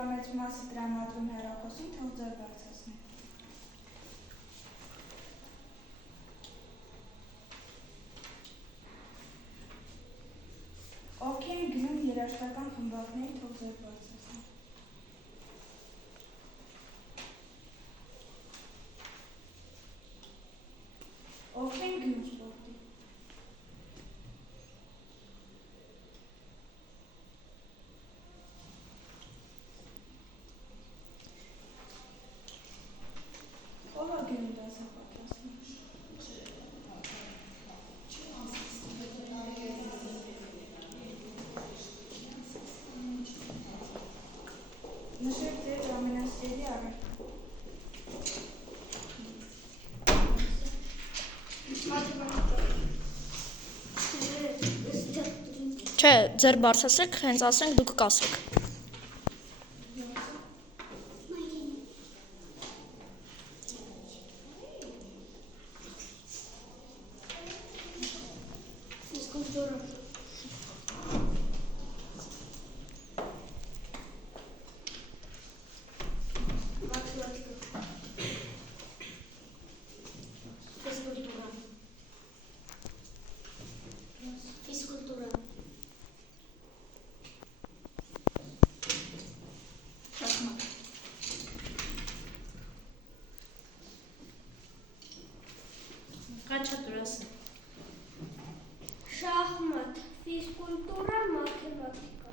ամենամեծ մասը տրամադրում հեռախոսին, թող ձեր բարձրացնի։ Ովքեր են գնում երաժշտական խմբակներին, թող ձեր բարձրացնի։ Ովքեր են գնում սպորտի։ Ով է գնում դասապարտասին։ Նշեք ձեր ամենասիրելի առարկա։ Չէ, ձեր բարձրացրեք, հենց ասենք դուք կասեք։ Շախմատ, ֆիզկուլտուրա, մաթեմատիկա։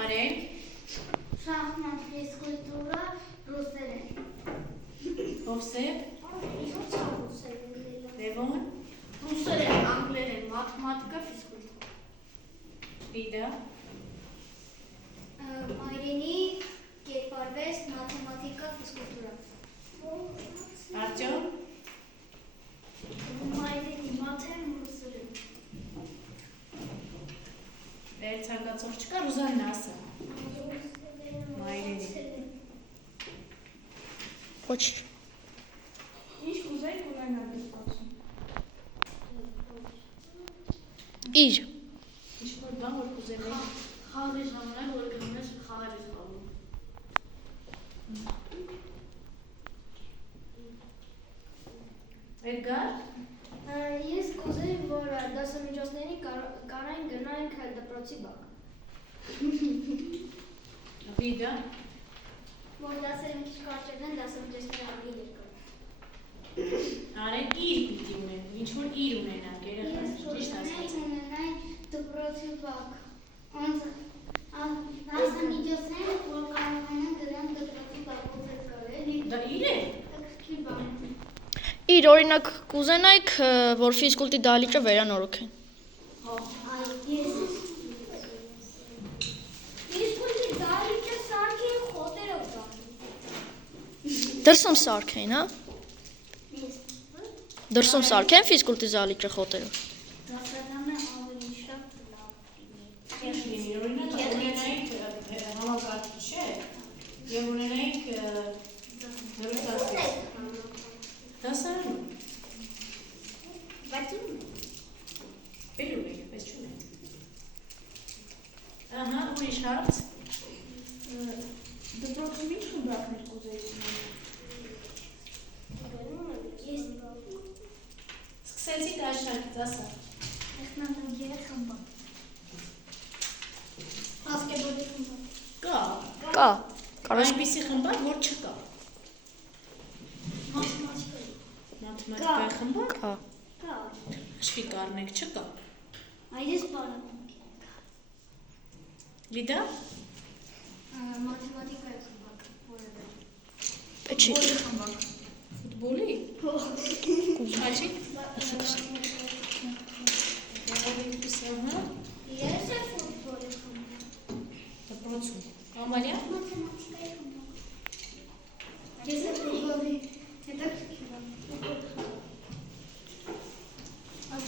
Արեք։ Շախմատ, ֆիզկուլտուրա, ռուսերեն։ Հովսեփ։ Ինչ է ռուսերեն։ Լևոն։ Ռուսերեն, անգլերեն, մաթեմատիկա, ֆիզկուլտուրա։ Լիդա։ Մայրենի, կերպարվեստ, մաթեմատիկա, ֆիզկուլտուրա։ Արտյոմ։ Մայրենի, մաթեմ, ռուսերեն։ Վերցարկացող չկա, Ռուզաննա ասա։ Մայրենի։ Ոչ։ Ինչ կուզեիք ունենալ դպրոցում։ Իր։ Ինչ-որ բան, որ կուզեմ եք։ Խաղի ժամանակ, որ գնես խաղեր ես խաղում։ Էդգար։ Ես կուզեի, որ դասամիջոցների կանային գնայինք դպրոցի բակ։ Լիդա։ Որ դասերը մի քիչ կարճերն, դասամիջոցները ավելի երկար։ Արեք իր պիտի ունեն, ինչ-որ իր ունենանք, երեխաս, ճիշտ ասած։ ունենայի դպրոցի բակ։ Դասամիջոցները, որ կարողանան գնան դպրոցի բակով էլ կարելի։ Դա իր է։ Քիչ բան։ Իր օրինակ կուզենայիք, որ ֆիզկուլտի դահլիճը վերանորոգեն։ Ֆիզկուլտի դահլիճը սարքեին խոտերով դահլիճ։ Դրսում սարքեն, հա։ Դրսում սարքեն ֆիզկուլտի դահլիճը խոտերով։ Դասարանը ավելի շատ լավ լինի։ Օրինակ ունենայինք համակարգիչ, չէ, և ունենայինք հեռուստացույց։ Դասարանում։ Բայց ում է։ Բերում եք, պես չունենք։ Ահա, ուրիշ հարց։ Դպրոցում ինչ խմբակներ կուզեիք ունենալ։ Սկսեցիք աշխարհից, ասա։ Տեխնոլոգիայի խմբակ։ Բասկետբոլի խմբակ։ Կա։ Կա։ Կարող Այնպիսի խմբակ, որ չկա։ Մաթեմատիկայի։ Մաթեմատիկայի խմբակ, կա։ Կա։ հաշվի կառնեք, չկա։ Այդպես բանը։ Լիդա։ Մաթեմատիկայի խմբակ։ Որևէ։ Պեչի։ Ֆուտբոլի։ Աչիկ։ Ես է ֆուտբոլի խմբակ։ Դպրոցում։ Ամալյա։ Մաթեմատիկայի խմբակ։ Ես է ֆուտբոլի։ Հետո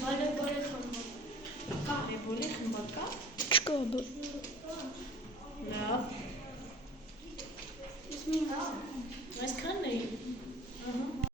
վոլեյբոլի խմբակ։ Վոլեյբոլի խմբակ կա։ Չկա,